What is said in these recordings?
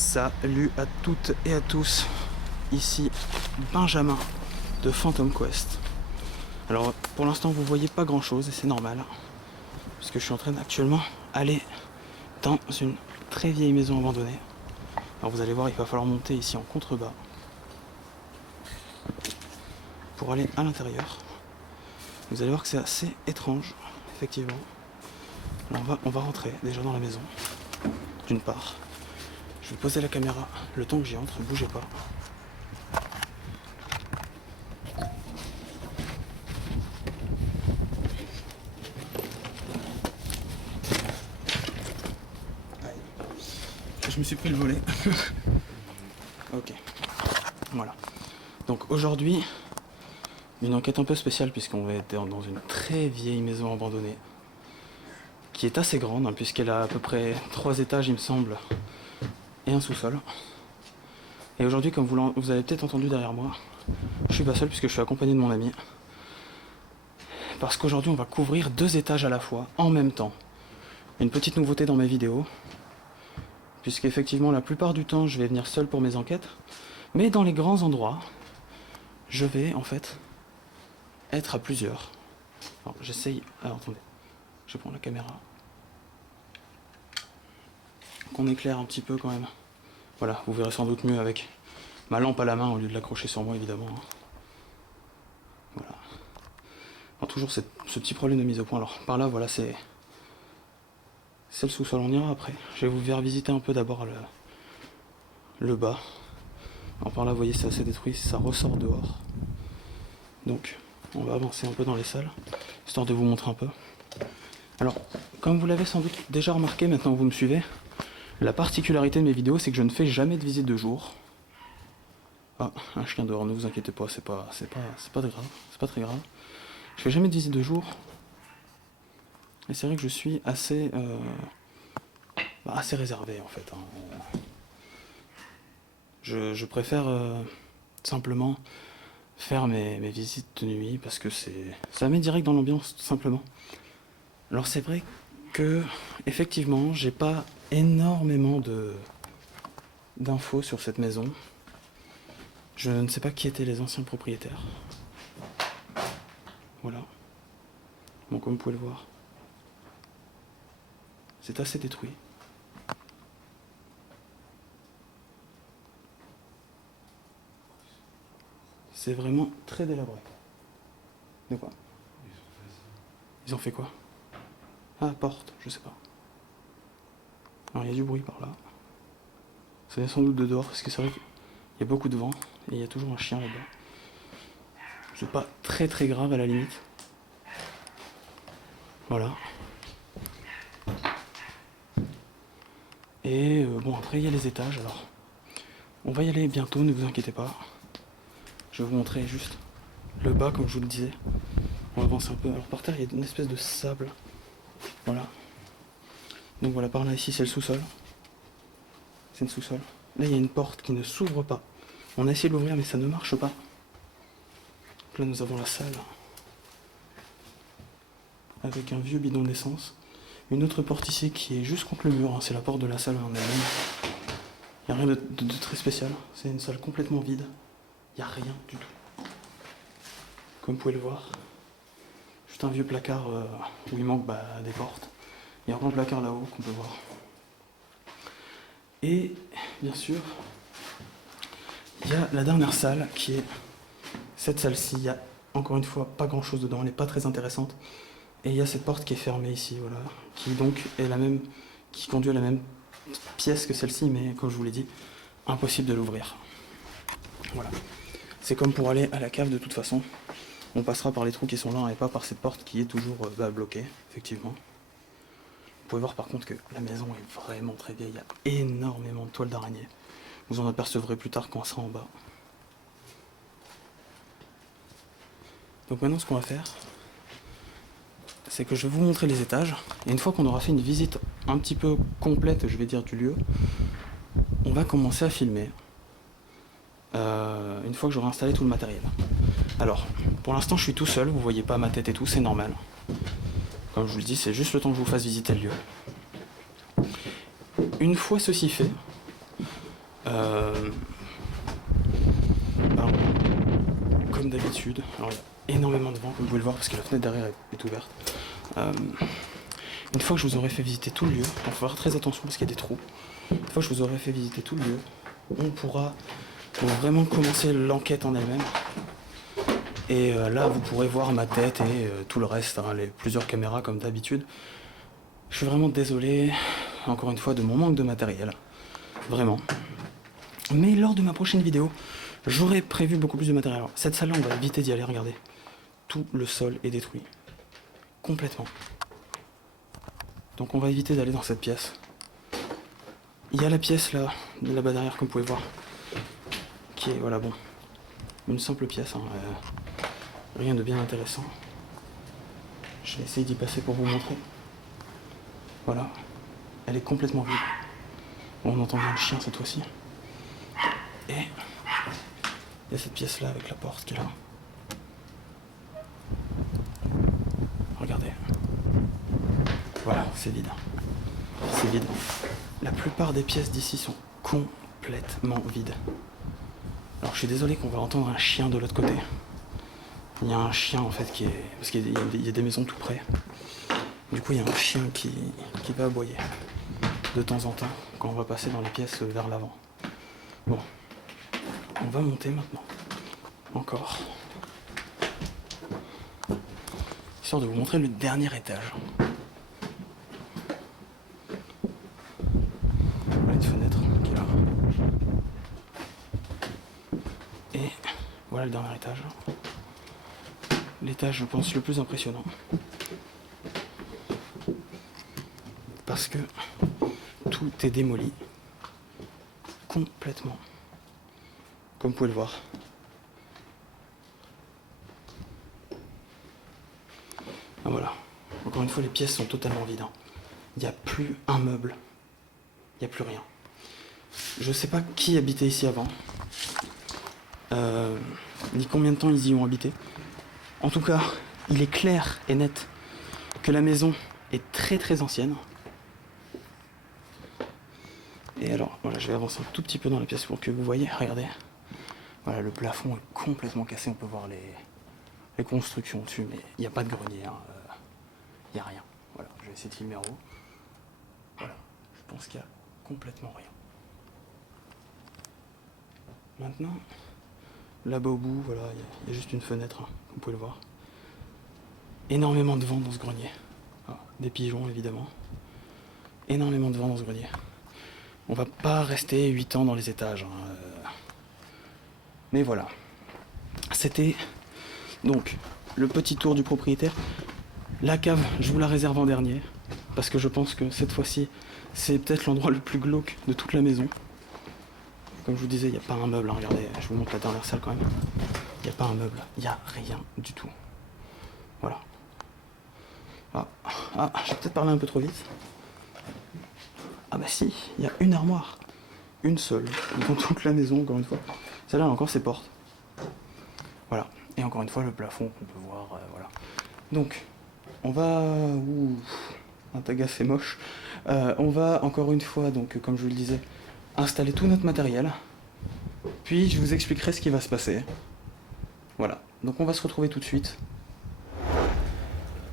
Salut à toutes et à tous, ici Benjamin de Phantom Quest. Alors pour l'instant vous voyez pas grand chose et c'est normal, parce que je suis en train d'actuellement aller dans une très vieille maison abandonnée. Alors vous allez voir, il va falloir monter ici en contrebas pour aller à l'intérieur. Vous allez voir que c'est assez étrange, effectivement. Alors on va rentrer déjà dans la maison, d'une part. Je vais poser la caméra le temps que j'y entre, ne bougez pas. Je me suis pris le volet. Ok. Voilà. Donc aujourd'hui, une enquête un peu spéciale puisqu'on va être dans une très vieille maison abandonnée qui est assez grande hein, puisqu'elle a à peu près 3 étages il me semble et un sous-sol. Et aujourd'hui, comme vous avez peut-être entendu derrière moi, je suis pas seul puisque je suis accompagné de mon ami. Parce qu'aujourd'hui on va couvrir 2 étages à la fois, en même temps. Une petite nouveauté dans mes vidéos, puisqu'effectivement la plupart du temps je vais venir seul pour mes enquêtes, mais dans les grands endroits, je vais en fait être à plusieurs. Alors j'essaye... Alors attendez, je prends la caméra. Qu'on éclaire un petit peu quand même. Voilà, vous verrez sans doute mieux avec ma lampe à la main au lieu de l'accrocher sur moi évidemment. Voilà. Alors, toujours ce petit problème de mise au point. Alors par là, voilà, c'est le sous-sol, on ira après. Je vais vous faire visiter un peu d'abord le bas. Alors par là, vous voyez, c'est assez détruit, ça ressort dehors. Donc, on va avancer un peu dans les salles, histoire de vous montrer un peu. Alors, comme vous l'avez sans doute déjà remarqué, maintenant que vous me suivez, la particularité de mes vidéos, c'est que je ne fais jamais de visite de jour. Ah, un chien dehors, ne vous inquiétez pas, c'est pas grave, c'est pas très grave. Je fais jamais de visite de jour. Et c'est vrai que je suis assez réservé en fait. Hein. Je préfère simplement faire mes visites de nuit parce que ça met direct dans l'ambiance tout simplement. Alors c'est vrai que effectivement j'ai pas énormément d'infos sur cette maison. Je ne sais pas qui étaient les anciens propriétaires. Voilà. Bon, comme vous pouvez le voir, c'est assez détruit. C'est vraiment très délabré. De quoi? Ils ont fait quoi? Ah, porte, je sais pas. Alors il y a du bruit par là. Ça vient sans doute de dehors parce que c'est vrai qu'il y a beaucoup de vent et il y a toujours un chien là-bas. C'est pas très très grave à la limite. Voilà. Et bon, après il y a les étages, alors on va y aller bientôt, ne vous inquiétez pas. Je vais vous montrer juste le bas comme je vous le disais. On avance un peu. Alors par terre il y a une espèce de sable. Voilà. Donc voilà, par là ici c'est le sous-sol. C'est le sous-sol. Là il y a une porte qui ne s'ouvre pas. On a essayé de l'ouvrir mais ça ne marche pas. Donc là nous avons la salle. Avec un vieux bidon d'essence. Une autre porte ici qui est juste contre le mur, hein. C'est la porte de la salle en elle-même. Il n'y a rien de très spécial. C'est une salle complètement vide. Il n'y a rien du tout. Comme vous pouvez le voir. Juste un vieux placard où il manque des portes. Il y a un grand placard là-haut qu'on peut voir. Et bien sûr, il y a la dernière salle qui est cette salle-ci. Il y a encore une fois pas grand-chose dedans, elle n'est pas très intéressante. Et il y a cette porte qui est fermée ici, voilà, qui donc est la même, qui conduit à la même pièce que celle-ci, mais comme je vous l'ai dit, impossible de l'ouvrir. Voilà. C'est comme pour aller à la cave de toute façon. On passera par les trous qui sont là et pas par cette porte qui est toujours bloquée, effectivement. Vous pouvez voir par contre que la maison est vraiment très vieille, il y a énormément de toiles d'araignée. Vous en apercevrez plus tard quand on sera en bas. Donc maintenant ce qu'on va faire, c'est que je vais vous montrer les étages, et une fois qu'on aura fait une visite un petit peu complète, je vais dire, du lieu, on va commencer à filmer, une fois que j'aurai installé tout le matériel. Alors, pour l'instant je suis tout seul, vous voyez pas ma tête et tout, c'est normal. Comme je vous le dis, c'est juste le temps que je vous fasse visiter le lieu. Une fois ceci fait, Euh, bah, comme d'habitude, alors il y a énormément de vent, comme vous pouvez le voir, parce que la fenêtre derrière est ouverte. Euh, une fois que je vous aurai fait visiter tout le lieu, il faut faire très attention parce qu'il y a des trous. Une fois que je vous aurai fait visiter tout le lieu, on pourra vraiment commencer l'enquête en elle-même. Et là, vous pourrez voir ma tête et tout le reste, hein, les plusieurs caméras comme d'habitude. Je suis vraiment désolé, encore une fois, de mon manque de matériel. Vraiment. Mais lors de ma prochaine vidéo, j'aurai prévu beaucoup plus de matériel. Alors, cette salle-là, on va éviter d'y aller, regardez. Tout le sol est détruit. Complètement. Donc on va éviter d'aller dans cette pièce. Il y a la pièce là, là-bas derrière, comme vous pouvez voir. Qui est, voilà, bon. Une simple pièce, hein, rien de bien intéressant. Je vais essayer d'y passer pour vous montrer. Voilà. Elle est complètement vide. Bon, on entend bien le chien cette fois-ci. Et il y a cette pièce là avec la porte qui est là. Regardez. Voilà, c'est vide. C'est vide. La plupart des pièces d'ici sont complètement vides. Alors je suis désolé qu'on va entendre un chien de l'autre côté. Il y a un chien en fait qui est... Parce qu'il y a des maisons tout près. Du coup il y a un chien qui va aboyer de temps en temps quand on va passer dans les pièces vers l'avant. Bon. On va monter maintenant. Encore. Histoire de vous montrer le dernier étage. Voilà une fenêtre qui est là. Et voilà le dernier étage. L'étage, je pense, le plus impressionnant. Parce que tout est démoli. Complètement. Comme vous pouvez le voir. Ah, voilà. Encore une fois, les pièces sont totalement vides. Il n'y a plus un meuble. Il n'y a plus rien. Je sais pas qui habitait ici avant. Ni combien de temps ils y ont habité. En tout cas, il est clair et net que la maison est très très ancienne. Et alors, voilà, je vais avancer un tout petit peu dans la pièce pour que vous voyez. Regardez. Voilà, le plafond est complètement cassé. On peut voir les constructions dessus, mais il n'y a pas de grenier. Hein. Il n'y a rien. Voilà, je vais essayer de filmer en haut. Voilà, je pense qu'il y a complètement rien. Maintenant, là-bas au bout, voilà, il y a juste une fenêtre, hein, vous pouvez le voir. Énormément de vent dans ce grenier. Ah, des pigeons, évidemment. Énormément de vent dans ce grenier. On va pas rester 8 ans dans les étages. Hein. Mais voilà. C'était donc le petit tour du propriétaire. La cave, je vous la réserve en dernier. Parce que je pense que cette fois-ci, c'est peut-être l'endroit le plus glauque de toute la maison. Comme je vous disais, il n'y a pas un meuble. Hein. Regardez, je vous montre la dernière salle quand même. Il n'y a pas un meuble. Il n'y a rien du tout. Voilà. Ah, j'ai peut-être parlé un peu trop vite. Ah bah si, il y a une armoire. Une seule. Dans toute la maison, encore une fois. Celle-là a encore ses portes. Voilà. Et encore une fois, le plafond qu'on peut voir. Voilà. Donc, on va... Ouh, un tagas c'est moche. On va, encore une fois, donc comme je vous le disais, installer tout notre matériel. Puis, je vous expliquerai ce qui va se passer. Voilà. Donc, on va se retrouver tout de suite.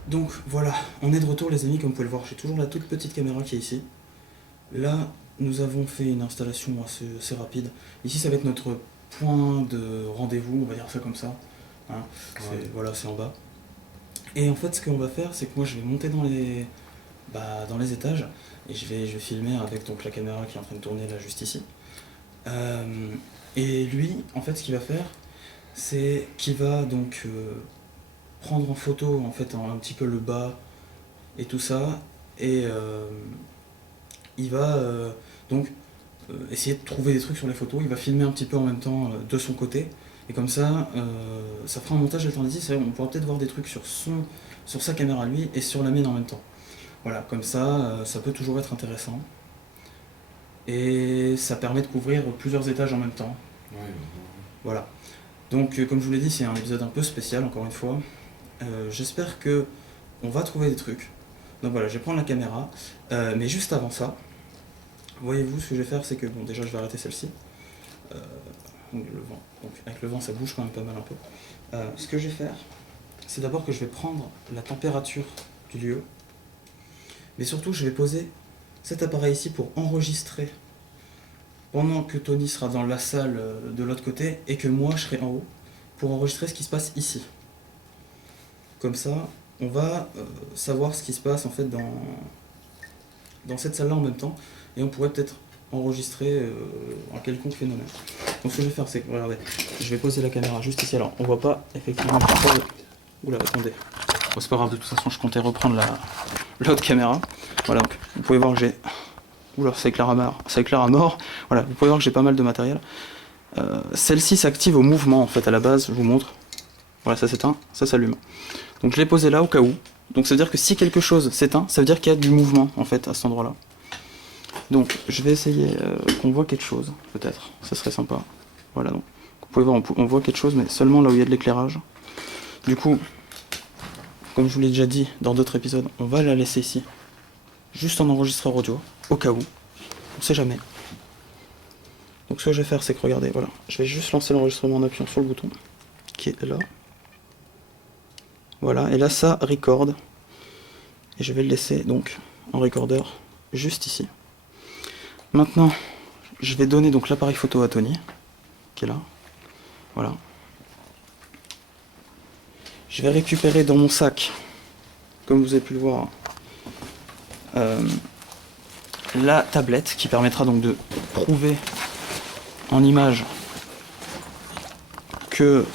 Donc, voilà. On est de retour, les amis, comme vous pouvez le voir. J'ai toujours la toute petite caméra qui est ici. Là, nous avons fait une installation assez rapide. Ici, ça va être notre point de rendez-vous, on va dire ça comme ça. Hein, ouais. Voilà, c'est en bas. Et en fait, ce qu'on va faire, c'est que moi, je vais monter dans les étages et je vais filmer avec donc la caméra qui est en train de tourner là, juste ici. Et lui, en fait, ce qu'il va faire, c'est qu'il va donc prendre en photo en fait un petit peu le bas et tout ça, et il va donc essayer de trouver des trucs sur les photos. Il va filmer un petit peu en même temps de son côté, et comme ça, ça fera un montage alternatif. On pourra peut-être voir des trucs sur sa caméra lui et sur la mienne en même temps. Voilà, comme ça, ça peut toujours être intéressant. Et ça permet de couvrir plusieurs étages en même temps. Ouais. Voilà. Donc, comme je vous l'ai dit, c'est un épisode un peu spécial, encore une fois. J'espère que on va trouver des trucs. Donc voilà, je vais prendre la caméra. Mais juste avant ça, voyez-vous, ce que je vais faire, c'est que, bon, déjà, je vais arrêter celle-ci. le vent. Donc avec le vent ça bouge quand même pas mal un peu. Ce que je vais faire, c'est d'abord que je vais prendre la température du lieu, mais surtout je vais poser cet appareil ici pour enregistrer pendant que Tony sera dans la salle de l'autre côté et que moi je serai en haut pour enregistrer ce qui se passe ici. Comme ça, on va savoir ce qui se passe en fait dans cette salle là en même temps et on pourrait peut-être enregistrer un quelconque phénomène. Donc ce que je vais faire, c'est que, regardez, je vais poser la caméra juste ici. Alors on voit pas effectivement pourquoi. Oula, attendez. Bon, c'est pas grave, de toute façon je comptais reprendre l'autre caméra. Voilà, donc vous pouvez voir que j'ai. Oula, ça éclaire à mort. Voilà, vous pouvez voir que j'ai pas mal de matériel. Celle-ci s'active au mouvement en fait à la base, je vous montre. Voilà, ça s'éteint, ça s'allume. Donc je l'ai posé là au cas où. Donc ça veut dire que si quelque chose s'éteint, ça veut dire qu'il y a du mouvement en fait à cet endroit-là. Donc je vais essayer qu'on voit quelque chose, peut-être, ça serait sympa. Voilà, donc vous pouvez voir, on voit quelque chose, mais seulement là où il y a de l'éclairage. Du coup, comme je vous l'ai déjà dit dans d'autres épisodes, on va la laisser ici, juste en enregistreur audio, au cas où, on sait jamais. Donc ce que je vais faire, c'est que regardez, voilà, je vais juste lancer l'enregistrement en appuyant sur le bouton, qui est là. Voilà, et là ça record, et je vais le laisser donc en recorder, juste ici. Maintenant, je vais donner donc l'appareil photo à Tony, qui est là. Voilà. Je vais récupérer dans mon sac, comme vous avez pu le voir, la tablette qui permettra donc de prouver en image que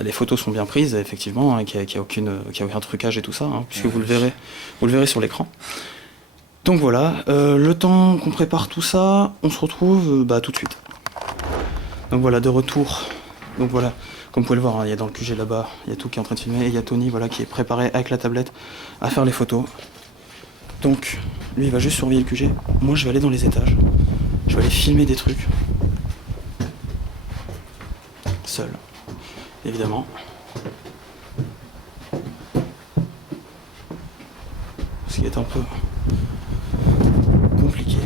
les photos sont bien prises, effectivement, hein, qu'il n'y a aucun trucage et tout ça, hein, puisque vous le verrez sur l'écran. Donc voilà, le temps qu'on prépare tout ça, on se retrouve tout de suite. Donc voilà, de retour. Donc voilà, comme vous pouvez le voir, hein, il y a dans le QG là-bas, il y a tout qui est en train de filmer, et il y a Tony voilà, qui est préparé avec la tablette à faire les photos. Donc, lui il va juste surveiller le QG, moi je vais aller dans les étages, je vais aller filmer des trucs. Seul, évidemment. Ce qui est un peu compliqué.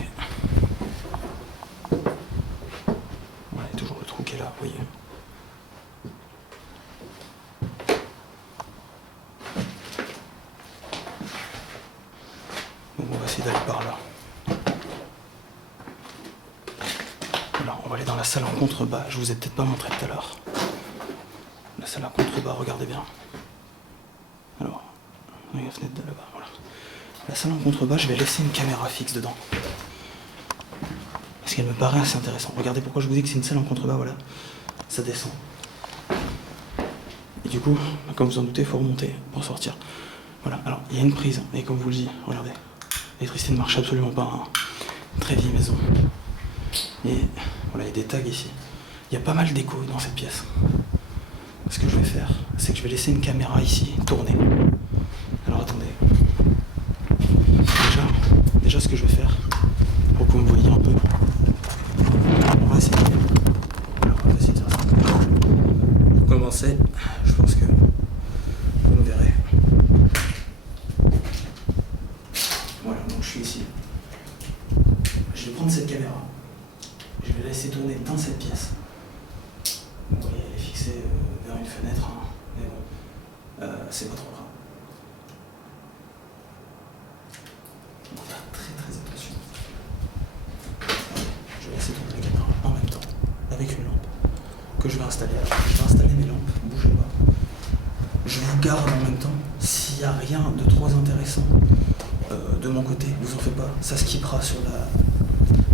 Voilà, il y a toujours le trou qui est là, vous voyez. Donc on va essayer d'aller par là. Voilà, on va aller dans la salle en contrebas. Je vous ai peut-être pas montré tout à l'heure. La salle en contrebas, regardez bien. Alors, la fenêtre de là-bas, voilà. La salle en contrebas, je vais laisser une caméra fixe dedans. Parce qu'elle me paraît assez intéressante. Regardez pourquoi je vous dis que c'est une salle en contrebas, voilà. Ça descend. Et du coup, comme vous en doutez, il faut remonter pour sortir. Voilà, alors il y a une prise, et comme vous le dis, regardez, l'électricité ne marche absolument pas, hein. Très vieille maison. Et voilà, il y a des tags ici. Il y a pas mal d'écho dans cette pièce. Ce que je vais faire, c'est que je vais laisser une caméra ici tourner. Alors attendez. Déjà ce que je vais faire, pour que vous me voyez un peu, on va essayer. Alors, on va essayer de faire ça. Pour commencer, je pense que vous me verrez. Voilà, donc je suis ici. Je vais prendre cette caméra. Je vais la laisser tourner dans cette pièce. Vous voyez, elle est fixée vers une fenêtre, hein. Mais bon, c'est pas trop grave. On va faire très attention. Je vais laisser tourner la caméra en même temps, avec une lampe que je vais installer. Alors, je vais installer mes lampes, bougez pas. Je vous garde en même temps. S'il n'y a rien de trop intéressant de mon côté, vous en faites pas, ça skippera sur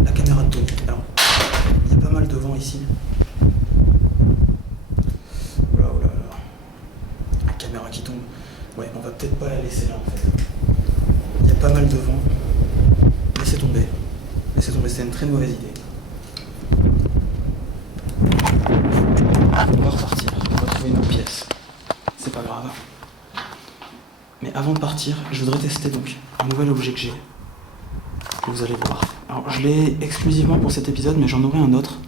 la caméra de Tony. Alors, il y a pas mal de vent ici. Oula. La caméra qui tombe. Ouais, on va peut-être pas la laisser là en fait. Il y a pas mal de vent. Laissez tomber, c'est une très mauvaise idée. On va repartir, on va trouver une autre pièce. C'est pas grave. Mais avant de partir, je voudrais tester donc un nouvel objet que j'ai. Que vous allez voir. Alors je l'ai exclusivement pour cet épisode, mais j'en aurai un autre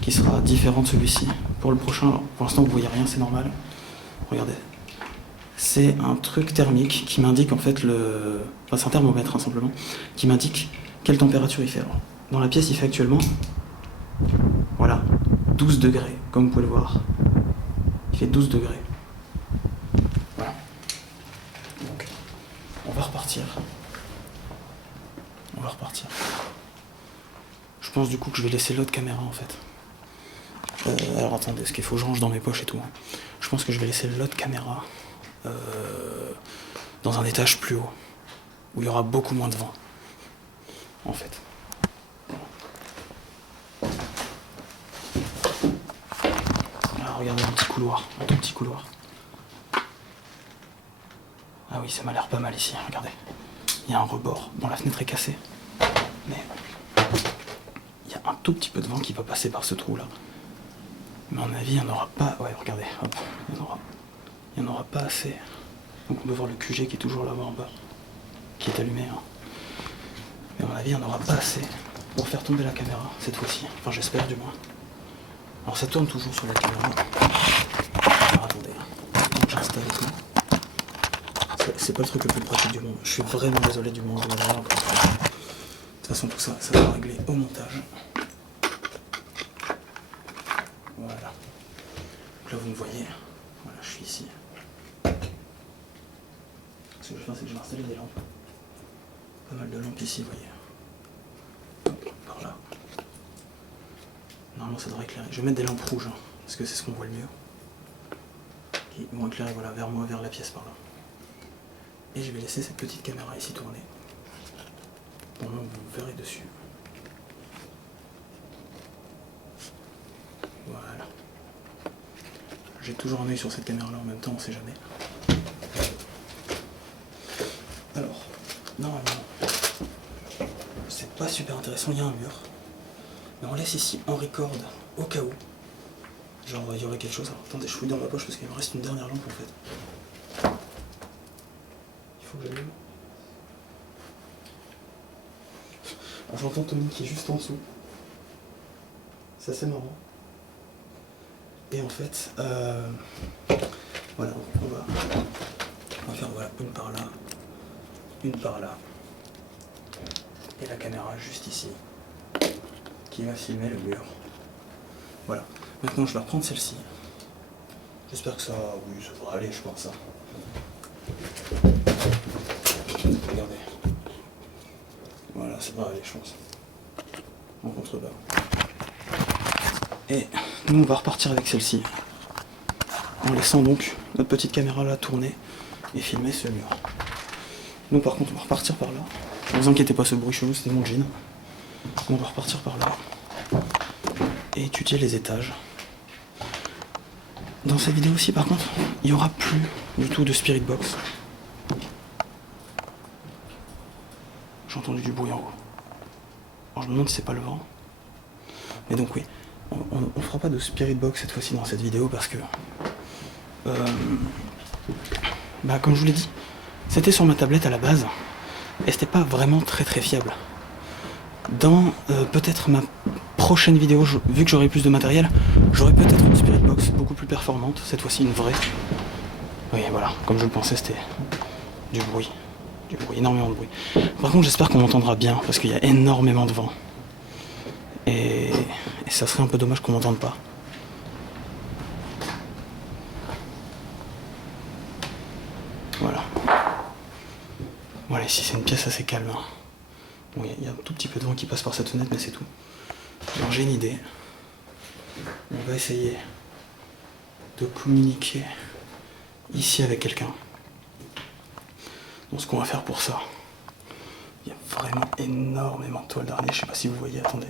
qui sera différent de celui-ci. Pour le prochain, alors, pour l'instant vous voyez rien, c'est normal. Regardez. C'est un truc thermique qui m'indique en fait Enfin c'est un thermomètre hein, simplement, qui m'indique quelle température il fait. Alors, dans la pièce il fait actuellement... Voilà. 12 degrés, comme vous pouvez le voir. Il fait 12 degrés. Voilà. Donc, on va repartir. On va repartir. Je pense du coup que je vais laisser l'autre caméra en fait. Alors attendez, est-ce qu'il faut que je range dans mes poches et tout, hein. Je pense que je vais laisser l'autre caméra dans un étage plus haut, où il y aura beaucoup moins de vent, en fait. Alors regardez un petit couloir, un tout petit couloir. Ah oui, ça m'a l'air pas mal ici, regardez. Il y a un rebord, bon la fenêtre est cassée, mais il y a un tout petit peu de vent qui va passer par ce trou là. Mais à mon avis, il n'y en aura pas. Ouais, regardez, hop, il n'y en aura pas assez. Donc on peut voir le QG qui est toujours là-bas en bas, qui est allumé. Hein. Mais à mon avis, il n'y en aura pas assez pour faire tomber la caméra cette fois-ci. Enfin, j'espère du moins. Alors ça tourne toujours sur la caméra. Alors attendez, j'installe et tout. C'est pas le truc le plus pratique du monde. Je suis vraiment désolé du monde. De toute façon, tout ça, ça sera réglé au montage. Voilà. Donc là, vous me voyez. Voilà, je suis ici. Ce que je vais faire, c'est que je vais installer des lampes. Pas mal de lampes ici, vous voyez. Hop, par là. Normalement, ça devrait éclairer. Je vais mettre des lampes rouges, hein, parce que c'est ce qu'on voit le mieux. Qui vont éclairer, voilà, vers moi, vers la pièce par là. Et je vais laisser cette petite caméra ici tourner. Bon, là, vous verrez dessus. Voilà. J'ai toujours un œil sur cette caméra là en même temps, on sait jamais. Alors, normalement, c'est pas super intéressant, il y a un mur. Mais on laisse ici en record au cas où. Genre il y aurait quelque chose. Alors, attendez, je fouille dans ma poche parce qu'il me reste une dernière lampe en fait. Il faut que j'allume. Alors j'entends Tommy qui est juste en dessous. C'est assez marrant. Et en fait, voilà, on va faire voilà, une par là, une par là. Et la caméra juste ici, qui va filmer le mur. Voilà. Maintenant je vais reprendre celle-ci. J'espère que ça, oui, ça devrait aller, je pense. Ça. Regardez. Voilà, ça devrait aller, je pense. En contrebas. Et nous on va repartir avec celle-ci. En laissant donc notre petite caméra là tourner et filmer ce mur. Nous par contre on va repartir par là. Ne vous inquiétez pas, ce bruit chelou c'était mon jean. On va repartir par là. Et étudier les étages. Dans cette vidéo aussi par contre, il n'y aura plus du tout de Spirit Box. J'ai entendu du bruit en haut. Alors je me demande si c'est pas le vent. Mais donc oui, on fera pas de Spirit Box cette fois-ci dans cette vidéo parce que comme je vous l'ai dit, c'était sur ma tablette à la base et c'était pas vraiment très très fiable. Dans peut-être ma prochaine vidéo, vu que j'aurai plus de matériel, j'aurai peut-être une Spirit Box beaucoup plus performante, cette fois-ci une vraie. Oui voilà, comme je le pensais, c'était du bruit, énormément de bruit. Par contre j'espère qu'on m'entendra bien parce qu'il y a énormément de vent. Et ça serait un peu dommage qu'on m'entende pas. Voilà. Voilà, ici c'est une pièce assez calme. Bon, il y a un tout petit peu de vent qui passe par cette fenêtre, mais c'est tout. Alors j'ai une idée. On va essayer de communiquer ici avec quelqu'un. Donc ce qu'on va faire pour ça, il y a vraiment énormément de toiles d'araignée. Je sais pas si vous voyez, attendez.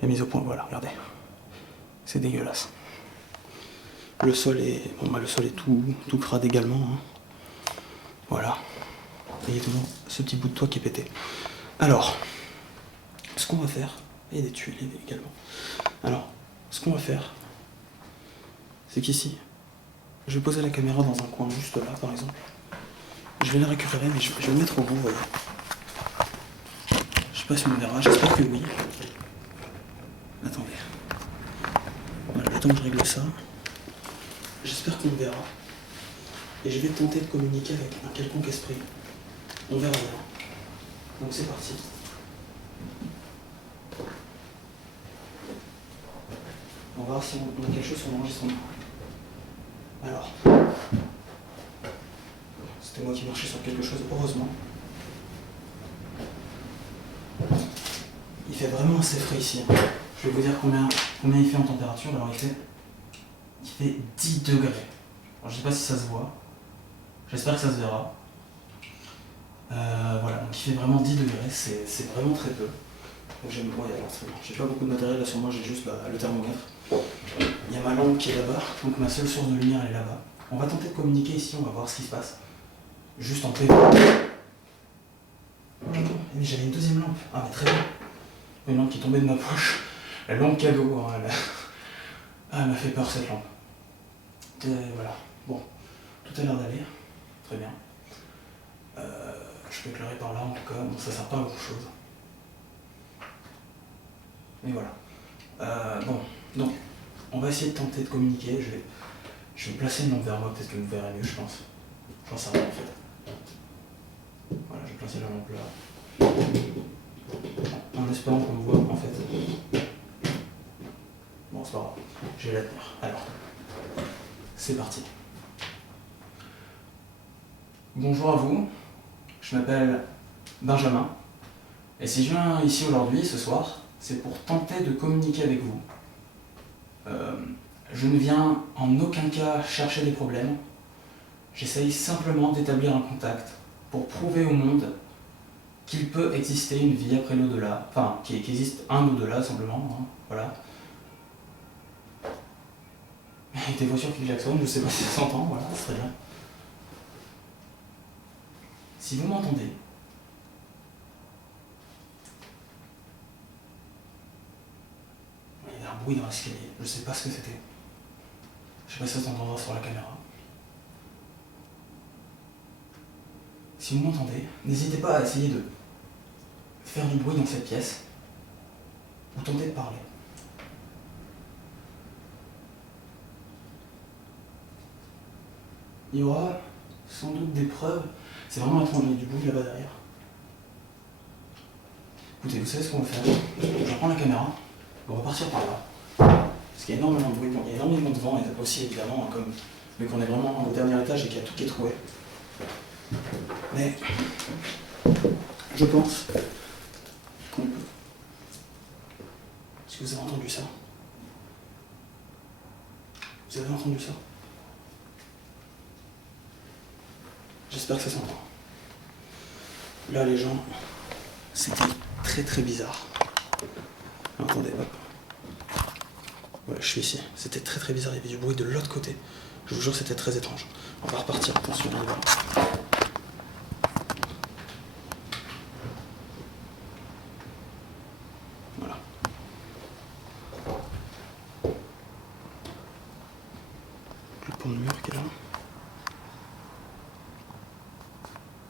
La mise au point, voilà, regardez. C'est dégueulasse. Le sol est, le sol est tout crade également. Hein. Voilà. Et il y a toujours ce petit bout de toit qui est pété. Alors, ce qu'on va faire, il y a des tuiles également. Alors, ce qu'on va faire, c'est qu'ici, je vais poser la caméra dans un coin juste là, par exemple. Je vais la récupérer, mais je vais le mettre au bout, vous voyez. Je sais pas si on verra, j'espère que oui. Attendez. Voilà, le temps que je règle ça. J'espère qu'on verra. Et je vais tenter de communiquer avec un quelconque esprit. On verra bien. Donc c'est parti. On va voir si on a quelque chose sur l'enregistrement. Alors, c'était moi qui marchais sur quelque chose, heureusement. Il fait vraiment assez frais ici. Je vais vous dire combien il fait en température. Alors il fait 10 degrés. Alors je sais pas si ça se voit. J'espère que ça se verra. Voilà, donc il fait vraiment 10 degrés, c'est vraiment très peu. Donc j'aime, ouais, alors très bien. J'ai pas beaucoup de matériel là sur moi, j'ai juste le thermomètre. Il y a ma lampe qui est là-bas, donc ma seule source de lumière elle est là-bas. On va tenter de communiquer ici, on va voir ce qui se passe. Juste en PV. Mais j'avais une deuxième lampe. Ah mais très bien. Une lampe qui tombait de ma poche. La lampe cadeau, hein, elle m'a fait peur cette lampe. Voilà. Bon, tout a l'air d'aller. Très bien. Je peux éclairer par là en tout cas, bon, ça sert pas à beaucoup chose. Mais voilà. Bon, donc, on va essayer de tenter de communiquer. Je vais placer une lampe vers moi, peut-être que vous verrez mieux, je pense. J'en sais rien en fait. Voilà, je vais placer la lampe là. En espérant qu'on me voit en fait. Bon, c'est pas grave. Je vais la tenir. Alors, c'est parti. Bonjour à vous. Je m'appelle Benjamin. Et si je viens ici aujourd'hui, ce soir, c'est pour tenter de communiquer avec vous. Je ne viens en aucun cas chercher des problèmes. J'essaye simplement d'établir un contact pour prouver au monde qu'il peut exister une vie après l'au-delà. Enfin, qu'il existe un au-delà simplement. Hein, voilà. Il y a des voitures qui klaxonnent, je sais pas si ça s'entend, voilà, c'est très bien. Si vous m'entendez, il y a un bruit dans l'escalier, je sais pas ce que c'était. Je sais pas si ça s'entendra sur la caméra. Si vous m'entendez, n'hésitez pas à essayer de faire du bruit dans cette pièce ou tenter de parler. Il y aura sans doute des preuves. C'est vraiment étrange, il y a du bruit là-bas derrière. Écoutez, vous savez ce qu'on va faire? Je reprends la caméra, on va partir par là. Parce qu'il y a énormément de bruit, il y a énormément de vent, et aussi évidemment, comme vu qu'on est vraiment au dernier étage et qu'il y a tout qui est troué. Mais je pense qu'on peut. Est-ce que vous avez entendu ça? Vous avez entendu ça? J'espère que ça s'entend. Là, les gens, c'était très très bizarre. Alors, attendez, hop. Voilà, je suis ici. C'était très très bizarre, il y avait du bruit de l'autre côté. Je vous jure, c'était très étrange. On va repartir, attention, on y va. Voilà. Le pont de mur qui est là.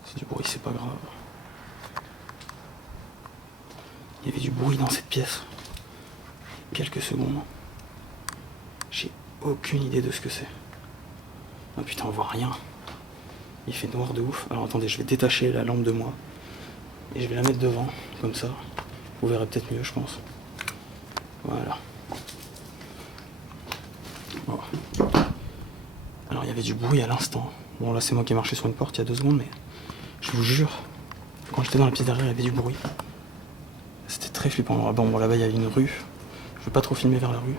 C'est du bruit, c'est pas grave. Il y avait du bruit dans cette pièce. Quelques secondes. J'ai aucune idée de ce que c'est. Ah putain, on voit rien. Il fait noir de ouf. Alors attendez, je vais détacher la lampe de moi. Et je vais la mettre devant, comme ça. Vous verrez peut-être mieux, je pense. Voilà. Bon. Alors il y avait du bruit à l'instant. Bon là c'est moi qui ai marché sur une porte il y a 2 secondes, mais je vous jure, quand j'étais dans la pièce derrière, il y avait du bruit. C'était très flippant. Alors, bon, là-bas il y a une rue. Je veux pas trop filmer vers la rue.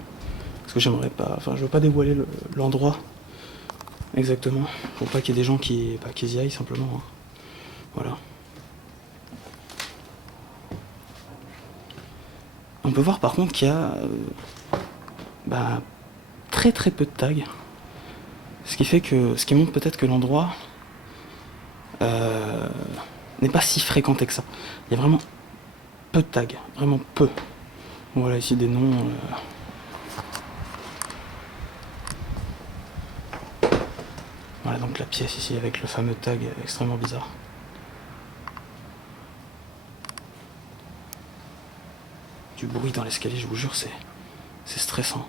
Parce que j'aimerais pas. Enfin, je veux pas dévoiler l'endroit exactement. Pour pas qu'il y ait des gens qui y aillent simplement. Hein. Voilà. On peut voir par contre qu'il y a très très peu de tags. Ce qui montre peut-être que l'endroit n'est pas si fréquenté que ça. Il y a vraiment peu de tags, vraiment peu. Voilà ici des noms. Voilà donc la pièce ici avec le fameux tag extrêmement bizarre. Du bruit dans l'escalier, je vous jure, c'est stressant.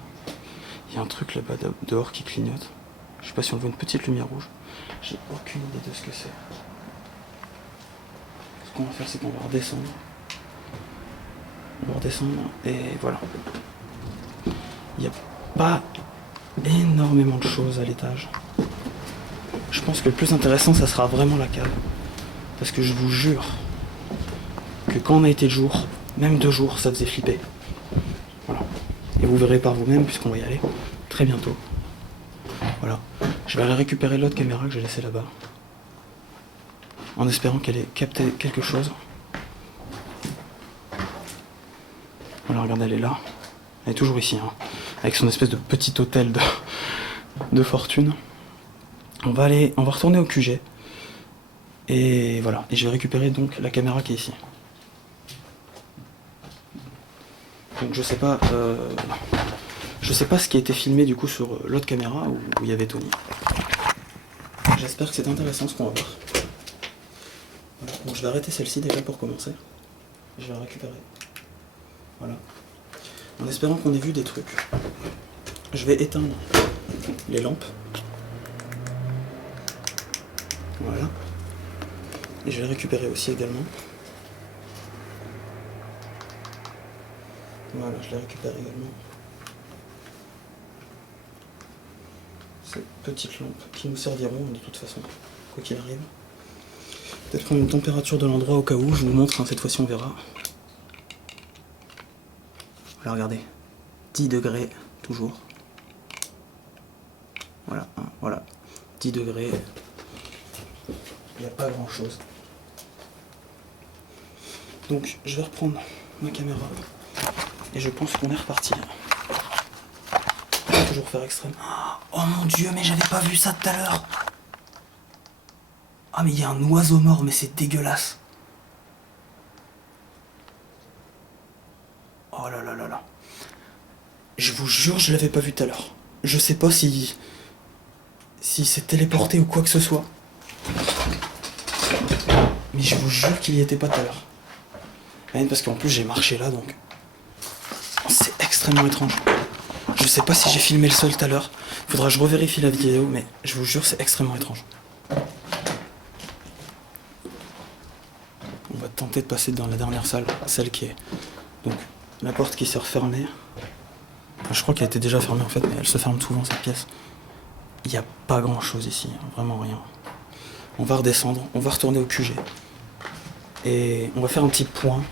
Il y a un truc là-bas dehors qui clignote. Je sais pas si on voit une petite lumière rouge. J'ai aucune idée de ce que c'est. Ce qu'on va faire, c'est qu'on va redescendre. On va redescendre et voilà. Il y a pas énormément de choses à l'étage. Je pense que le plus intéressant, ça sera vraiment la cave. Parce que je vous jure que quand on a été de jour, même 2 jours, ça faisait flipper. Voilà. Et vous verrez par vous-même, puisqu'on va y aller très bientôt. Voilà. Je vais aller récupérer l'autre caméra que j'ai laissée là-bas. En espérant qu'elle ait capté quelque chose. Voilà, regardez, elle est là. Elle est toujours ici, hein, avec son espèce de petit hôtel de fortune. On va retourner au QG. Et voilà. Et je vais récupérer donc la caméra qui est ici. Donc je sais pas ce qui a été filmé du coup sur l'autre caméra où il y avait Tony. J'espère que c'est intéressant ce qu'on va voir. Voilà. Donc je vais arrêter celle-ci déjà pour commencer. Je vais la récupérer. Voilà. En espérant qu'on ait vu des trucs. Je vais éteindre les lampes. Voilà. Et je vais les récupérer aussi également. Voilà, je les récupère également. Ces petites lampes qui nous serviront de toute façon, quoi qu'il arrive. Peut-être prendre une température de l'endroit au cas où, je vous montre, hein, cette fois-ci on verra. Voilà, regardez. 10 degrés, toujours. Voilà, hein, voilà. 10 degrés. Il n'y a pas grand-chose. Donc, je vais reprendre ma caméra. Et je pense qu'on est reparti. Toujours faire extrême. Oh mon dieu, mais j'avais pas vu ça tout à l'heure. Ah mais il y a un oiseau mort, mais c'est dégueulasse. Oh là là là là. Je vous jure, je l'avais pas vu tout à l'heure. Je sais pas si s'est téléporté ou quoi que ce soit. Mais je vous jure qu'il y était pas tout à l'heure. Même parce qu'en plus j'ai marché là, donc c'est extrêmement étrange. Je sais pas si j'ai filmé le sol tout à l'heure. Faudra que je revérifie la vidéo, mais je vous jure, c'est extrêmement étrange. On va tenter de passer dans la dernière salle, celle qui est donc la porte qui s'est refermée. Enfin, je crois qu'elle était déjà fermée en fait, mais elle se ferme souvent cette pièce. Il n'y a pas grand chose ici, vraiment rien. On va redescendre, on va retourner au QG. Et on va faire un petit point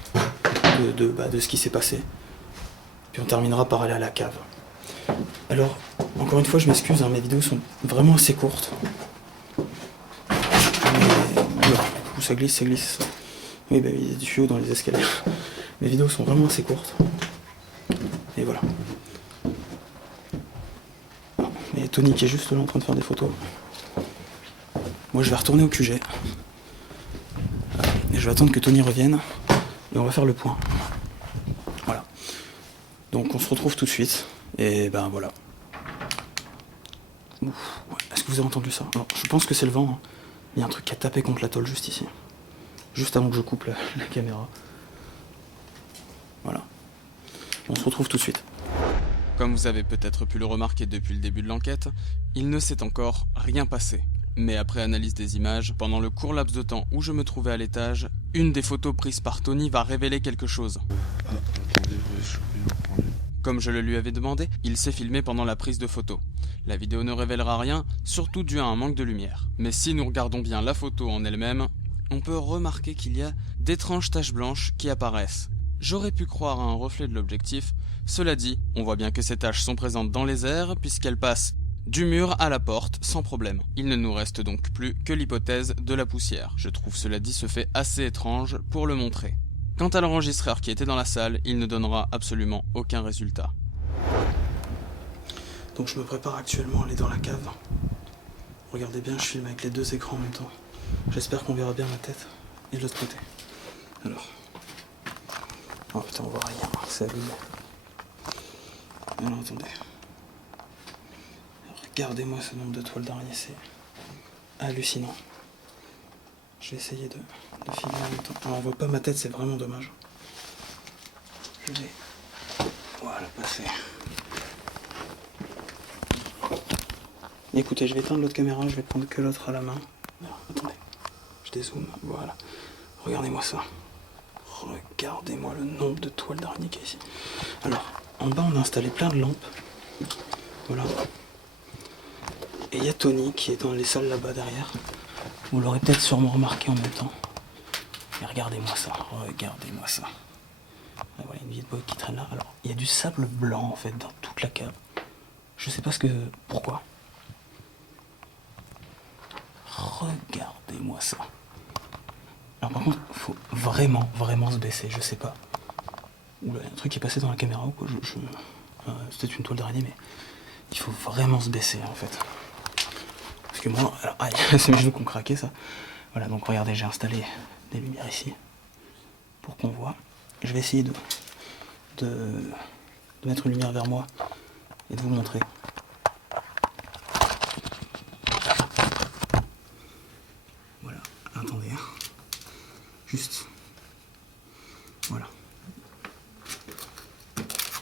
de ce qui s'est passé. Puis on terminera par aller à la cave. Alors, encore une fois, je m'excuse, hein, mes vidéos sont vraiment assez courtes. Où ça glisse, ça glisse. Oui, bah, il y a du tuyau dans les escaliers. Mes vidéos sont vraiment assez courtes. Et voilà. Et Tony qui est juste là en train de faire des photos. Moi, je vais retourner au QG. Et je vais attendre que Tony revienne. Et on va faire le point. Voilà. Donc, on se retrouve tout de suite. Et ben voilà. Ouais. Est-ce que vous avez entendu ça? Alors, je pense que c'est le vent. Hein. Il y a un truc qui a tapé contre la tôle juste ici. Juste avant que je coupe la caméra. Voilà. On se retrouve tout de suite. Comme vous avez peut-être pu le remarquer depuis le début de l'enquête, il ne s'est encore rien passé. Mais après analyse des images, pendant le court laps de temps où je me trouvais à l'étage, une des photos prises par Tony va révéler quelque chose. Comme je le lui avais demandé, il s'est filmé pendant la prise de photo. La vidéo ne révélera rien, surtout dû à un manque de lumière. Mais si nous regardons bien la photo en elle-même, on peut remarquer qu'il y a d'étranges taches blanches qui apparaissent. J'aurais pu croire à un reflet de l'objectif. Cela dit, on voit bien que ces taches sont présentes dans les airs puisqu'elles passent du mur à la porte sans problème. Il ne nous reste donc plus que l'hypothèse de la poussière. Je trouve cela dit ce fait assez étrange pour le montrer. Quant à l'enregistreur qui était dans la salle, il ne donnera absolument aucun résultat. Donc je me prépare actuellement à aller dans la cave. Regardez bien, je filme avec les 2 écrans en même temps. J'espère qu'on verra bien ma tête et de l'autre côté. Alors. Oh putain, on voit rien, c'est abusé. Alors attendez. Regardez-moi ce nombre de toiles d'araignée, c'est hallucinant. Je vais essayer de filmer en même temps. Alors on voit pas ma tête, c'est vraiment dommage. Je vais... Voilà, passer. Écoutez, je vais éteindre l'autre caméra, je vais prendre que l'autre à la main. Alors, attendez, je dézoome, voilà. Regardez-moi ça. Regardez-moi le nombre de toiles d'araignée qu'il y a ici. Alors, en bas, on a installé plein de lampes. Voilà. Et il y a Tony qui est dans les salles là-bas derrière. Vous l'aurez peut-être sûrement remarqué en même temps. Mais regardez-moi ça, regardez-moi ça. Et voilà, une vie de boy qui traîne là. Alors, il y a du sable blanc en fait dans toute la cave. Je sais pas pourquoi. Regardez-moi ça. Alors par contre, faut vraiment, vraiment se baisser, je sais pas. Oula, il y a un truc qui est passé dans la caméra ou quoi, c'est peut-être une toile d'araignée, mais il faut vraiment se baisser en fait. Parce que moi, alors, aïe, c'est mes genoux qui ont craqué ça. Voilà, donc regardez, j'ai installé des lumières ici pour qu'on voit. Je vais essayer de mettre une lumière vers moi et de vous montrer. Voilà, attendez. Juste. Voilà.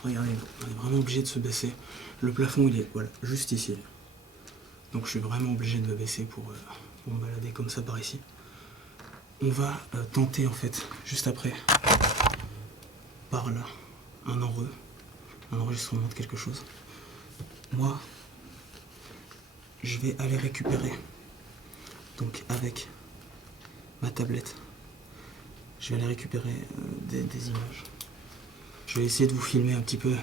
Regardez, on est vraiment obligé de se baisser. Le plafond, il est voilà, juste ici. Donc je suis vraiment obligé de me baisser pour me balader comme ça par ici. On va tenter en fait, juste après, par là, un enregistrement de quelque chose. Moi, je vais aller récupérer, donc avec ma tablette, je vais aller récupérer des images. Je vais essayer de vous filmer un petit peu,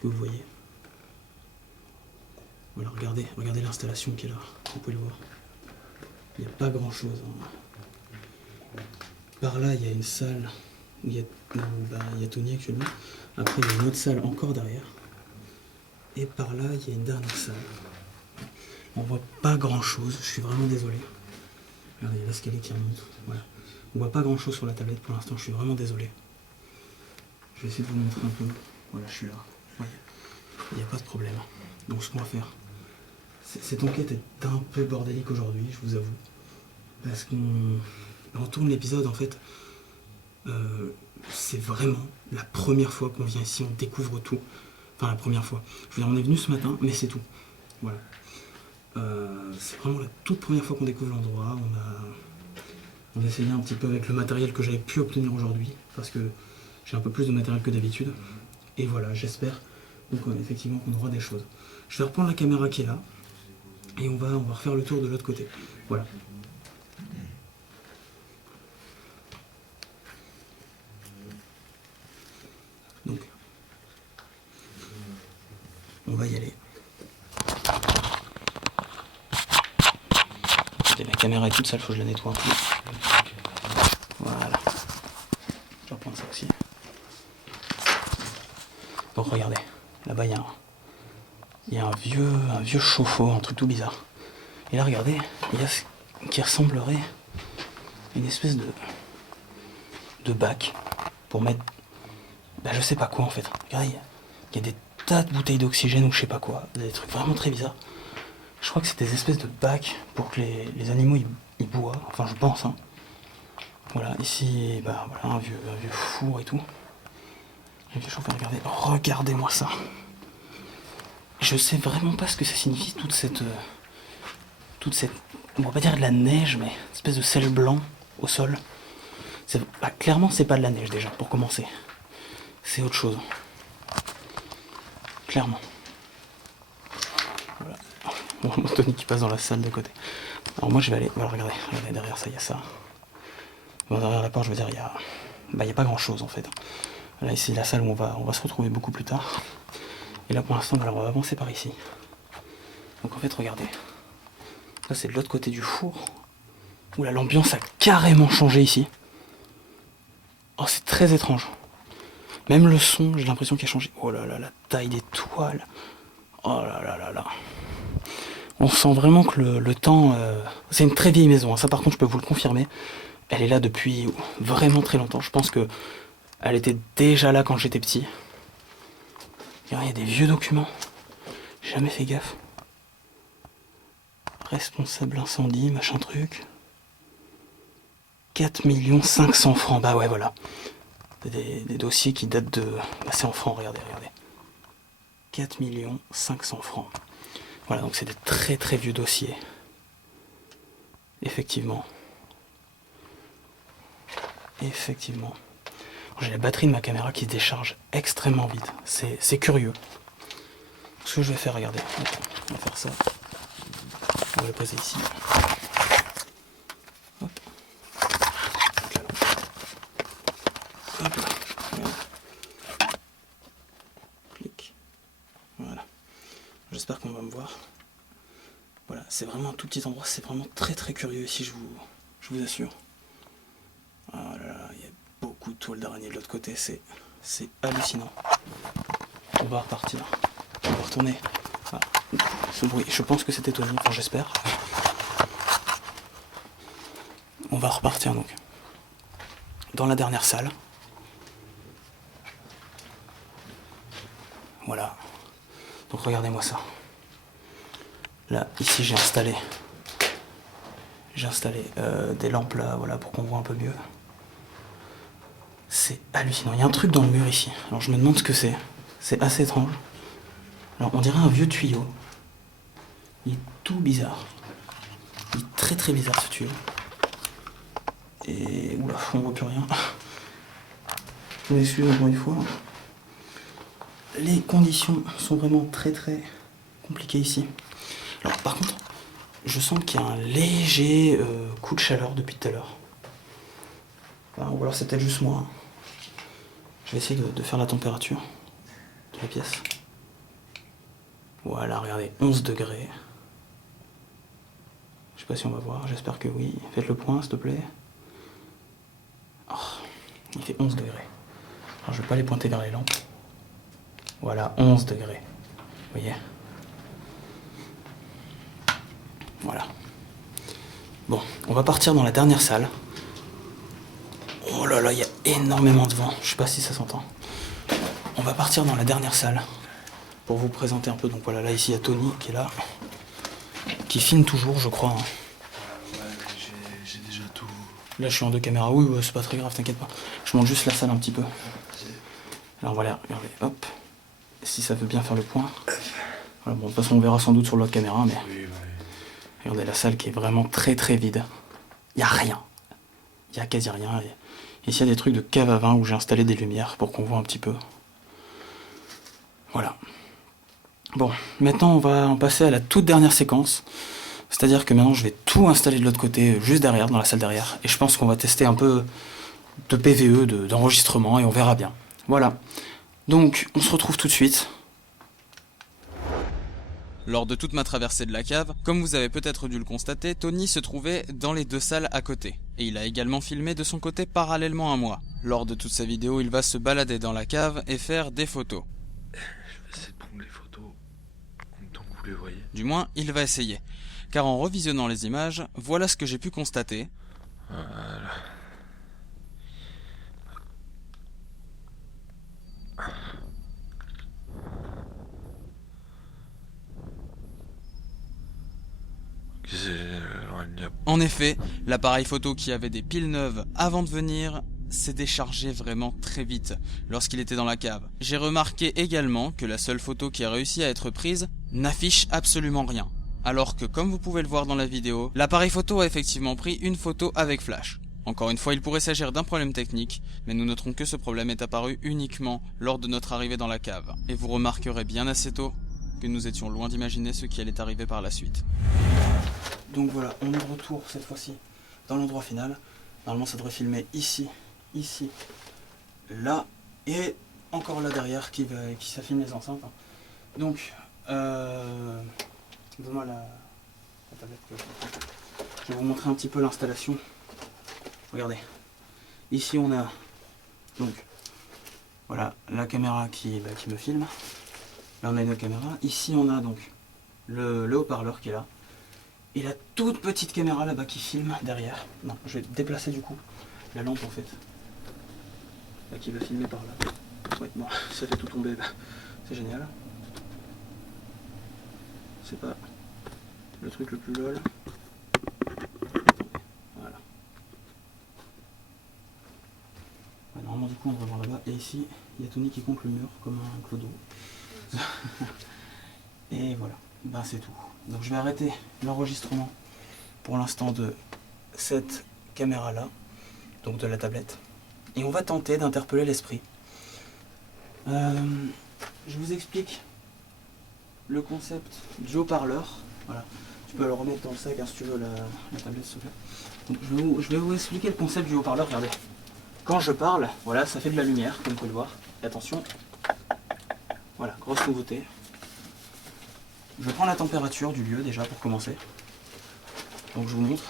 que vous voyez. Voilà, regardez l'installation qui est là, vous pouvez le voir. Il n'y a pas grand chose. Hein. Par là, il y a une salle où il y a Tony actuellement. Après, il y a une autre salle encore derrière. Et par là, il y a une dernière salle. On voit pas grand chose, je suis vraiment désolé. Regardez, il y a l'escalier qui remonte. Voilà. On voit pas grand chose sur la tablette pour l'instant, je suis vraiment désolé. Je vais essayer de vous montrer un peu. Voilà, je suis là. Voyez. Il n'y a pas de problème. Donc ce qu'on va faire, cette enquête est un peu bordélique aujourd'hui, je vous avoue. Parce qu'on tourne l'épisode en fait. C'est vraiment la première fois qu'on vient ici, on découvre tout. Enfin la première fois. Je veux dire, on est venu ce matin, mais c'est tout. Voilà. C'est vraiment la toute première fois qu'on découvre l'endroit. On a essayé un petit peu avec le matériel que j'avais pu obtenir aujourd'hui, parce que j'ai un peu plus de matériel que d'habitude. Et voilà, j'espère donc effectivement qu'on aura des choses. Je vais reprendre la caméra qui est là, et on va refaire le tour de l'autre côté. Voilà. Donc, on va y aller. La caméra est toute sale, faut que je la nettoie un peu. Voilà. Je vais reprendre ça aussi. Donc regardez, là-bas il y a un vieux chauffe-eau, un truc tout bizarre. Et là regardez, il y a ce qui ressemblerait à une espèce de bac pour mettre, je sais pas quoi en fait. Regardez, il y a des tas de bouteilles d'oxygène ou je sais pas quoi, des trucs vraiment très bizarres. Je crois que c'est des espèces de bacs pour que les animaux ils boivent, enfin je pense. Hein. Voilà, ici, voilà, un vieux four et tout. Un vieux chauffe-eau, regardez-moi ça. Je sais vraiment pas ce que ça signifie, toute cette, on va pas dire de la neige, mais une espèce de sel blanc au sol. Clairement, c'est pas de la neige déjà, pour commencer. C'est autre chose. Clairement. Voilà. Bon, Tony qui passe dans la salle d'à côté. Alors moi je vais aller, voilà, regardez, derrière ça, il y a ça. Bon, derrière la porte, je veux dire, il y a pas grand chose en fait. Là, ici, la salle où on va se retrouver beaucoup plus tard. Et là, pour l'instant, on va avancer par ici. Donc en fait, regardez. Là, c'est de l'autre côté du four. Où là, l'ambiance a carrément changé ici. Oh, c'est très étrange. Même le son, j'ai l'impression qu'il a changé. Oh là là, la taille des toiles. Oh là là là là. On sent vraiment que le temps... C'est une très vieille maison, hein. Ça par contre je peux vous le confirmer. Elle est là depuis vraiment très longtemps. Je pense que elle était déjà là quand j'étais petit. Il y a des vieux documents. J'ai jamais fait gaffe. Responsable incendie, machin truc. 4 500 000 francs. Bah ouais, voilà. Des dossiers qui datent de... c'est en francs, regardez. 4 500 000 francs. Voilà, donc c'est des très très vieux dossiers. Effectivement. J'ai la batterie de ma caméra qui se décharge extrêmement vite. C'est curieux. ce que je vais faire, regardez, on va faire ça. On va le poser ici. Hop. Hop là. Voilà. Clic. Voilà. J'espère qu'on va me voir. Voilà, c'est vraiment un tout petit endroit, c'est vraiment très très curieux ici, je vous assure. Oh là là, il y a beaucoup de toiles d'araignée de l'autre côté, c'est hallucinant. On va repartir. On va retourner. Ah, ce bruit, je pense que c'était Tony, enfin j'espère. On va repartir donc dans la dernière salle. Voilà. Donc regardez-moi ça. Là, ici j'ai installé des lampes là, voilà, pour qu'on voit un peu mieux. C'est hallucinant. Il y a un truc dans le mur ici. Alors je me demande ce que c'est. C'est assez étrange. Alors on dirait un vieux tuyau. Il est tout bizarre. Il est très très bizarre ce tuyau. Et oula, on voit plus rien. Je m'excuse encore une fois. Les conditions sont vraiment très très compliquées ici. Alors par contre, je sens qu'il y a un léger coup de chaleur depuis tout à l'heure. Enfin, ou alors c'est peut-être juste moi. Je vais essayer de faire la température de la pièce. Voilà, regardez, 11 degrés. Je sais pas si on va voir, j'espère que oui. Faites le point, s'il te plaît. Oh, il fait 11 degrés. Alors je vais pas les pointer vers les lampes. Voilà, 11 degrés. Vous voyez ? Voilà. Bon, on va partir dans la dernière salle. Oh là là, il y a énormément de vent. Je sais pas si ça s'entend. On va partir dans la dernière salle pour vous présenter un peu. Donc voilà, là ici il y a Tony qui est là, qui filme toujours, je crois. Hein. Ouais, j'ai déjà tout. Là je suis en 2 caméras. Oui, ouais, c'est pas très grave, t'inquiète pas. Je monte juste la salle un petit peu. Alors voilà, regardez, hop. Si ça veut bien faire le point. Voilà, bon, de toute façon on verra sans doute sur l'autre caméra, mais Oui, ouais. regardez la salle qui est vraiment très très vide. Il y a rien. Il y a quasi rien. Ici il y a des trucs de cave à vin où j'ai installé des lumières pour qu'on voit un petit peu. Voilà. Bon, maintenant on va en passer à la toute dernière séquence. C'est-à-dire que maintenant je vais tout installer de l'autre côté, juste derrière, dans la salle derrière. Et je pense qu'on va tester un peu de PVE, d'enregistrement, et on verra bien. Voilà. Donc, on se retrouve tout de suite. Lors de toute ma traversée de la cave, comme vous avez peut-être dû le constater, Tony se trouvait dans les 2 salles à côté. Et il a également filmé de son côté parallèlement à moi. Lors de toute sa vidéo, il va se balader dans la cave et faire des photos. Je vais essayer de prendre les photos en même temps que vous les voyez. Du moins, il va essayer. Car en revisionnant les images, voilà ce que j'ai pu constater. Voilà. En effet, l'appareil photo qui avait des piles neuves avant de venir s'est déchargé vraiment très vite lorsqu'il était dans la cave. J'ai remarqué également que la seule photo qui a réussi à être prise n'affiche absolument rien. Alors que comme vous pouvez le voir dans la vidéo, l'appareil photo a effectivement pris une photo avec flash. Encore une fois, il pourrait s'agir d'un problème technique, mais nous noterons que ce problème est apparu uniquement lors de notre arrivée dans la cave. Et vous remarquerez bien assez tôt que nous étions loin d'imaginer ce qui allait arriver par la suite. Donc voilà, on est de retour cette fois-ci dans l'endroit final. Normalement ça devrait filmer ici, ici, là, et encore là derrière qui ça filme les enceintes. Donc, donne-moi la tablette. Je vais vous montrer un petit peu l'installation. Regardez, ici on a donc voilà la caméra qui me filme. Là on a une autre caméra. Ici on a donc le haut-parleur qui est là. Et la toute petite caméra là-bas qui filme derrière. Non, je vais déplacer du coup la lampe en fait. Là qui va filmer par là. Ouais, bon, ça fait tout tomber. C'est génial. C'est pas le truc le plus lol. Voilà. Ouais, normalement du coup on va voir là-bas. Et ici, il y a Tony qui compte le mur comme un clodo. Et voilà. Ben c'est tout. Donc je vais arrêter l'enregistrement pour l'instant de cette caméra là, donc de la tablette, et on va tenter d'interpeller l'esprit. Je vous explique le concept du haut-parleur. Voilà. Tu peux le remettre dans le sac hein, si tu veux la tablette s'il te plaît. Donc, je vais vous expliquer le concept du haut-parleur. Regardez. Quand je parle, voilà, ça fait de la lumière, comme vous pouvez le voir. Et attention. Voilà, grosse nouveauté. Je prends la température du lieu déjà pour commencer. Donc je vous montre.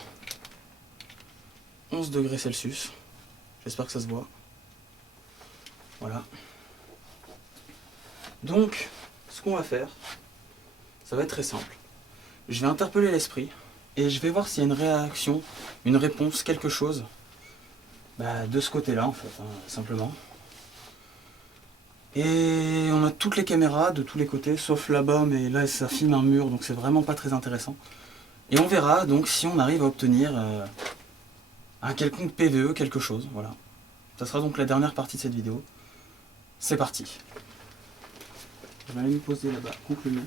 11 degrés Celsius. J'espère que ça se voit. Voilà. Donc, ce qu'on va faire, ça va être très simple. Je vais interpeller l'esprit et je vais voir s'il y a une réaction, une réponse, quelque chose de ce côté-là en fait, hein, simplement. Et on a toutes les caméras de tous les côtés, sauf là-bas, mais là ça filme un mur, donc c'est vraiment pas très intéressant. Et on verra donc si on arrive à obtenir un quelconque PVE, quelque chose, voilà. Ça sera donc la dernière partie de cette vidéo. C'est parti. Je vais aller me poser là-bas, complètement.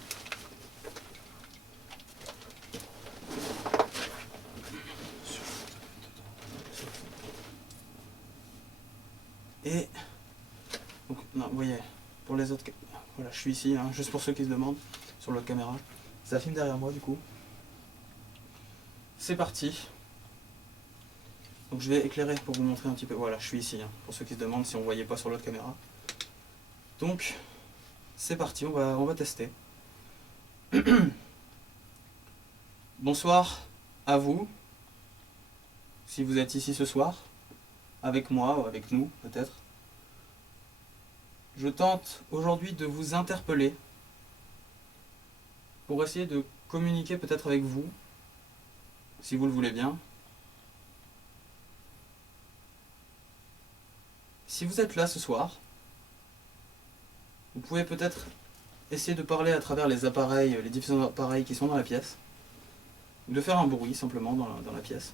Et donc, non, vous voyez, pour les autres, voilà, je suis ici, hein, juste pour ceux qui se demandent, sur l'autre caméra. Ça filme derrière moi du coup. C'est parti. Donc je vais éclairer pour vous montrer un petit peu. Voilà, je suis ici, hein, pour ceux qui se demandent si on ne voyait pas sur l'autre caméra. Donc, c'est parti, on va tester. Bonsoir à vous, si vous êtes ici ce soir, avec moi ou avec nous peut-être. Je tente aujourd'hui de vous interpeller pour essayer de communiquer peut-être avec vous, si vous le voulez bien. Si vous êtes là ce soir, vous pouvez peut-être essayer de parler à travers les appareils, les différents appareils qui sont dans la pièce, ou de faire un bruit simplement dans la pièce.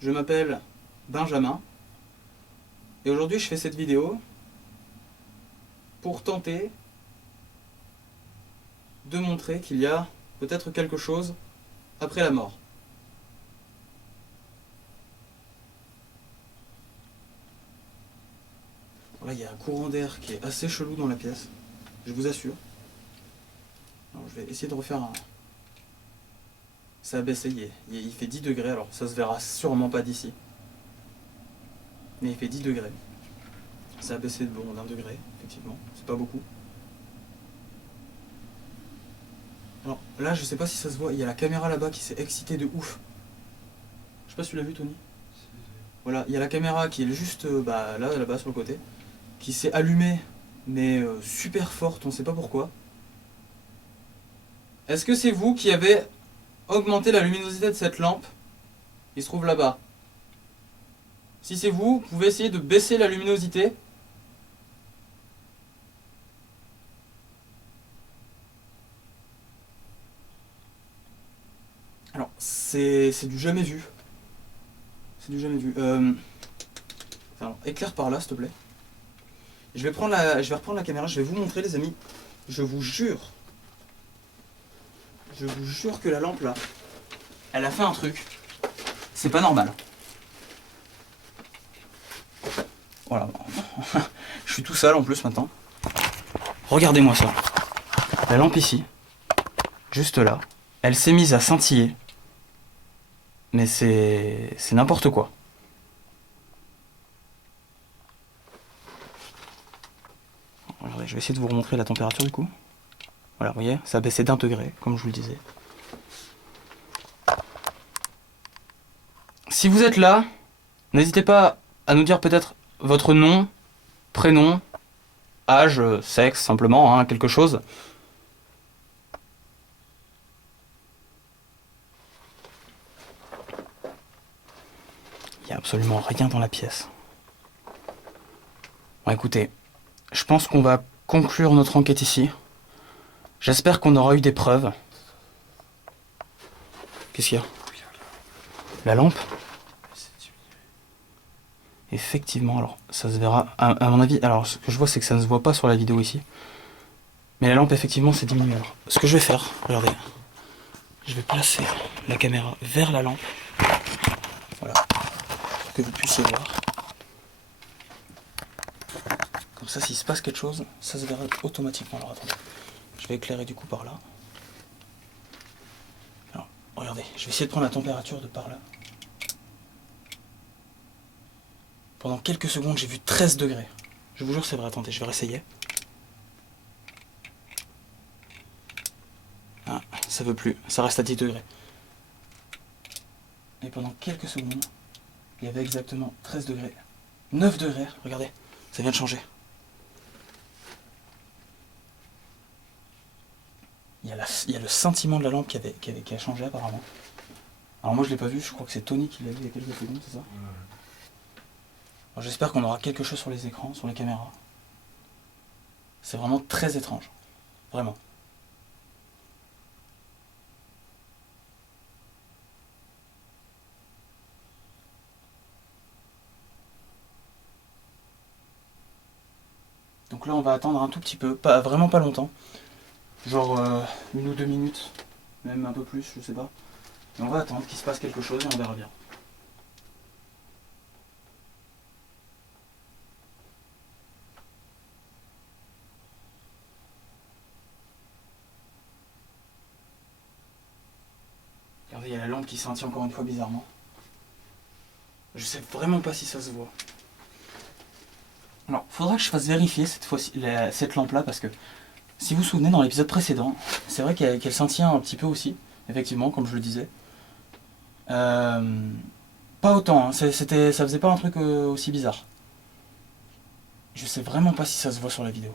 Je m'appelle Benjamin et aujourd'hui je fais cette vidéo pour tenter de montrer qu'il y a peut-être quelque chose après la mort. Voilà, il y a un courant d'air qui est assez chelou dans la pièce, je vous assure. Alors, je vais essayer de refaire un... Ça a baissé, il fait 10 degrés, alors ça se verra sûrement pas d'ici. Mais il fait 10 degrés. Ça a baissé d'1 degré, effectivement, c'est pas beaucoup. Alors là, je sais pas si ça se voit, il y a la caméra là-bas qui s'est excitée de ouf. Je sais pas si tu l'as vu, Tony. Voilà, il y a la caméra qui est juste là-bas sur le côté, qui s'est allumée, mais super forte, on sait pas pourquoi. Est-ce que c'est vous qui avez augmenté la luminosité de cette lampe qui se trouve là-bas? Si c'est vous, vous pouvez essayer de baisser la luminosité. Alors, c'est du jamais vu. C'est du jamais vu. Alors, éclaire par là, s'il te plaît. Je vais reprendre la caméra, je vais vous montrer, les amis. Je vous jure que la lampe là, elle a fait un truc. C'est pas normal. Voilà. Je suis tout seul en plus maintenant. Regardez-moi ça. La lampe ici, juste là, elle s'est mise à scintiller. Mais c'est n'importe quoi. Regardez, je vais essayer de vous remontrer la température du coup. Voilà, vous voyez, ça a baissé d'1 degré, comme je vous le disais. Si vous êtes là, n'hésitez pas à nous dire peut-être votre nom, prénom, âge, sexe, simplement, hein, quelque chose. Il n'y a absolument rien dans la pièce. Bon, écoutez, je pense qu'on va conclure notre enquête ici. J'espère qu'on aura eu des preuves. Qu'est-ce qu'il y a? La lampe? Effectivement, alors ça se verra. À mon avis, alors ce que je vois, c'est que ça ne se voit pas sur la vidéo ici. Mais la lampe, effectivement, s'est diminuée. Alors, ce que je vais faire, regardez. Je vais placer la caméra vers la lampe. Voilà. Pour que vous puissiez voir. Comme ça, s'il se passe quelque chose, ça se verra automatiquement. Alors attendez, je vais éclairer du coup par là. Alors, regardez, je vais essayer de prendre la température de par là. Pendant quelques secondes, j'ai vu 13 degrés. Je vous jure, c'est vrai, attendez, je vais réessayer. Ah, ça veut plus, ça reste à 10 degrés. Et pendant quelques secondes, il y avait exactement 13 degrés. 9 degrés, regardez, ça vient de changer. Il y a le scintillement de la lampe qui a changé apparemment. Alors moi je l'ai pas vu, je crois que c'est Tony qui l'a vu il y a quelques secondes, c'est ça? J'espère qu'on aura quelque chose sur les écrans, sur les caméras. C'est vraiment très étrange. Vraiment. Donc là on va attendre un tout petit peu, vraiment pas longtemps. Genre 1 ou 2 minutes, même un peu plus, je sais pas. Et on va attendre qu'il se passe quelque chose et on verra bien. Regardez, il y a la lampe qui scintille encore une fois bizarrement. Je sais vraiment pas si ça se voit. Alors, faudra que je fasse vérifier cette fois-ci cette lampe-là parce que si vous vous souvenez, dans l'épisode précédent, c'est vrai qu'elle scintille un petit peu aussi, effectivement, comme je le disais. Pas autant, hein. Ça faisait pas un truc aussi bizarre. Je sais vraiment pas si ça se voit sur la vidéo.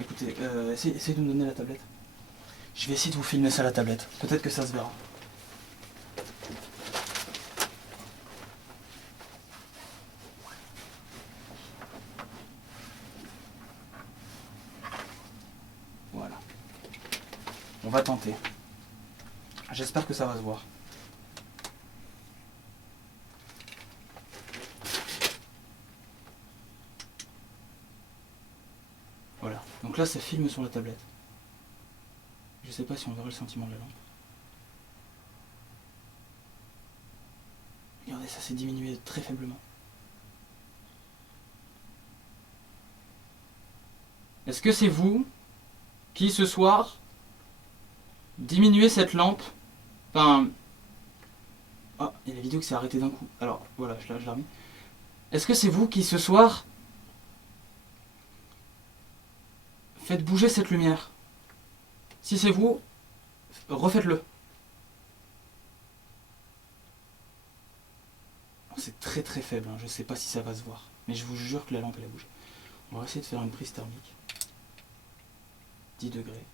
Écoutez, essayez de me donner la tablette. Je vais essayer de vous filmer ça à la tablette. Peut-être que ça se verra. Voilà. On va tenter. J'espère que ça va se voir. Voilà. Donc là, ça filme sur la tablette. Je sais pas si on verra le sentiment de la lampe. Regardez, ça s'est diminué très faiblement. Est-ce que c'est vous qui, ce soir, diminuez cette lampe? Enfin... Ah, il y a la vidéo qui s'est arrêtée d'un coup. Alors, voilà, je l'ai remis. Est-ce que c'est vous qui, ce soir, faites bouger cette lumière? Si c'est vous, refaites-le. C'est très très faible, hein. Je sais pas si ça va se voir. Mais je vous jure que la lampe elle a bougé. On va essayer de faire une prise thermique. 10 degrés.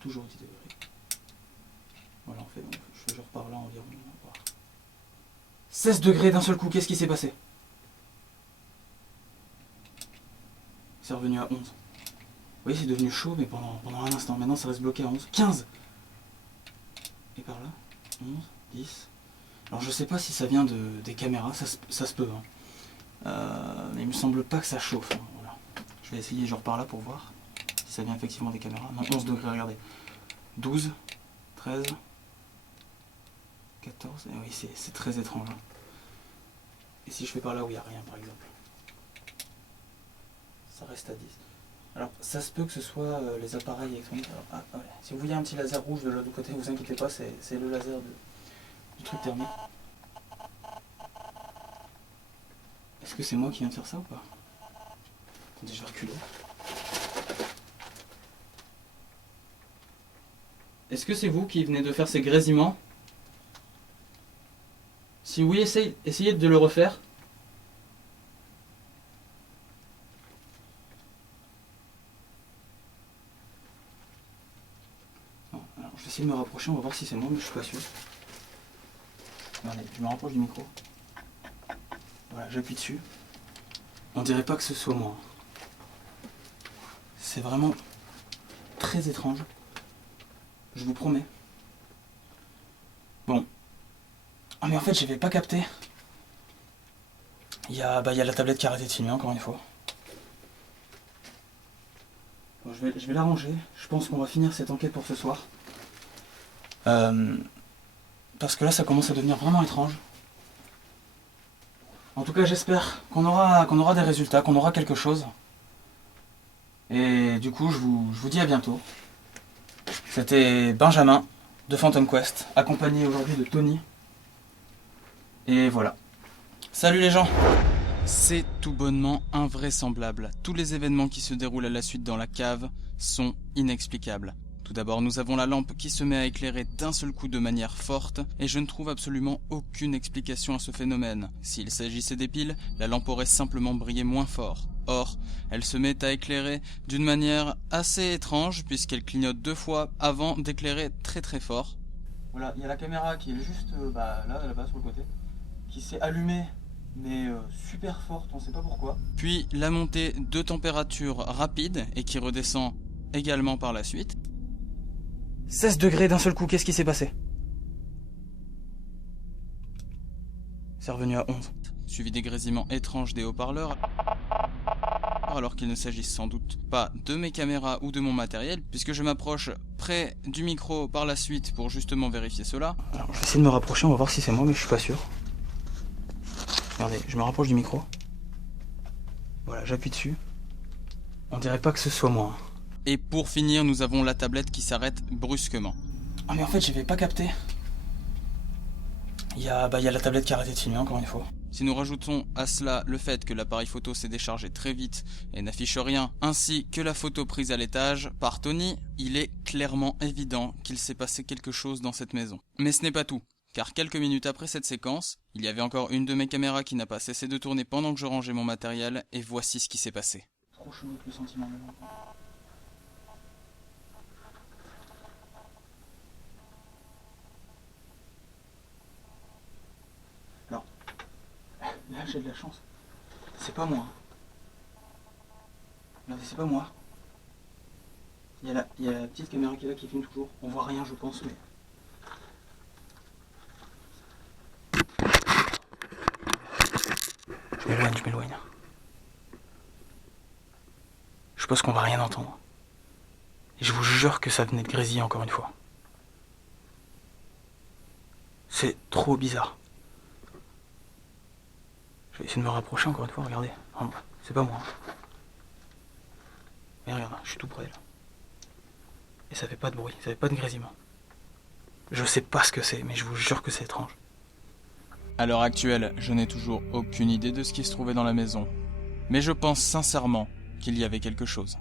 Toujours 10 degrés. Voilà, on fait donc, je repars là environ. On va voir. 16 degrés d'un seul coup, qu'est-ce qui s'est passé? C'est revenu à 11. Vous voyez, c'est devenu chaud, mais pendant un instant. Maintenant, ça reste bloqué à 11. 15. Et par là, 11, 10. Alors, je sais pas si ça vient des caméras, ça se peut. Hein. Mais il me semble pas que ça chauffe. Hein. Voilà. Je vais essayer, genre par là pour voir si ça vient effectivement des caméras. Non, 11 degrés, regardez. 12, 13, 14. Et oui, c'est très étrange. Hein. Et si je fais par là où il n'y a rien, par exemple, ça reste à 10. Alors, ça se peut que ce soit les appareils électroniques. Alors, ouais. Si vous voyez un petit laser rouge de l'autre côté, vous inquiétez pas, c'est le laser du truc thermique. Est-ce que c'est moi qui viens de faire ça ou pas? Attendez, je vais reculer. Est-ce que c'est vous qui venez de faire ces grésillements? Si oui, essayez de le refaire. Alors, je vais essayer de me rapprocher, on va voir si c'est moi, mais je suis pas sûr. Regardez, je me rapproche du micro. Voilà, j'appuie dessus. On dirait pas que ce soit moi. C'est vraiment très étrange. Je vous promets. Bon. Ah mais en fait j'avais pas capté. Il y a la tablette qui a arrêté de filmer encore une fois. Bon, je vais la ranger. Je pense qu'on va finir cette enquête pour ce soir. Parce que là ça commence à devenir vraiment étrange. En tout cas, j'espère qu'on aura des résultats, qu'on aura quelque chose. Et du coup, je vous dis à bientôt. C'était Benjamin de Phantom Quest, accompagné aujourd'hui de Tony. Et voilà. Salut les gens! C'est tout bonnement invraisemblable. Tous les événements qui se déroulent à la suite dans la cave sont inexplicables. Tout d'abord, nous avons la lampe qui se met à éclairer d'un seul coup de manière forte, et je ne trouve absolument aucune explication à ce phénomène. S'il s'agissait des piles, la lampe aurait simplement brillé moins fort. Or, elle se met à éclairer d'une manière assez étrange, puisqu'elle clignote 2 fois avant d'éclairer très fort. Voilà, il y a la caméra qui est juste là-bas sur le côté, qui s'est allumée, mais super forte, on sait pas pourquoi. Puis la montée de température rapide, et qui redescend également par la suite. 16 degrés d'un seul coup, qu'est-ce qui s'est passé? C'est revenu à 11. Suivi des grésillements étranges des haut-parleurs, alors qu'il ne s'agisse sans doute pas de mes caméras ou de mon matériel, puisque je m'approche près du micro par la suite pour justement vérifier cela. Alors, je vais essayer de me rapprocher, on va voir si c'est moi, mais je suis pas sûr. Regardez, je me rapproche du micro. Voilà, j'appuie dessus. On dirait pas que ce soit moi. Et pour finir, nous avons la tablette qui s'arrête brusquement. Ah mais en fait, j'avais pas capté. Il y a la tablette qui a arrêté de filmer encore une fois. Si nous rajoutons à cela le fait que l'appareil photo s'est déchargé très vite et n'affiche rien, ainsi que la photo prise à l'étage par Tony, il est clairement évident qu'il s'est passé quelque chose dans cette maison. Mais ce n'est pas tout, car quelques minutes après cette séquence, il y avait encore une de mes caméras qui n'a pas cessé de tourner pendant que je rangeais mon matériel, et voici ce qui s'est passé. Trop chelou le sentiment maintenant. Alors, là j'ai de la chance. C'est pas moi. Regardez, c'est pas moi. Il y a la petite caméra qui est là qui filme toujours. On voit rien je pense, mais... Je m'éloigne. Je pense qu'on va rien entendre. Et je vous jure que ça venait de grésiller encore une fois. C'est trop bizarre. Je vais essayer de me rapprocher encore une fois, regardez. Non, c'est pas moi. Mais regarde, je suis tout près là. Et ça fait pas de bruit, ça fait pas de grésillement. Je sais pas ce que c'est, mais je vous jure que c'est étrange. À l'heure actuelle, je n'ai toujours aucune idée de ce qui se trouvait dans la maison. Mais je pense sincèrement qu'il y avait quelque chose.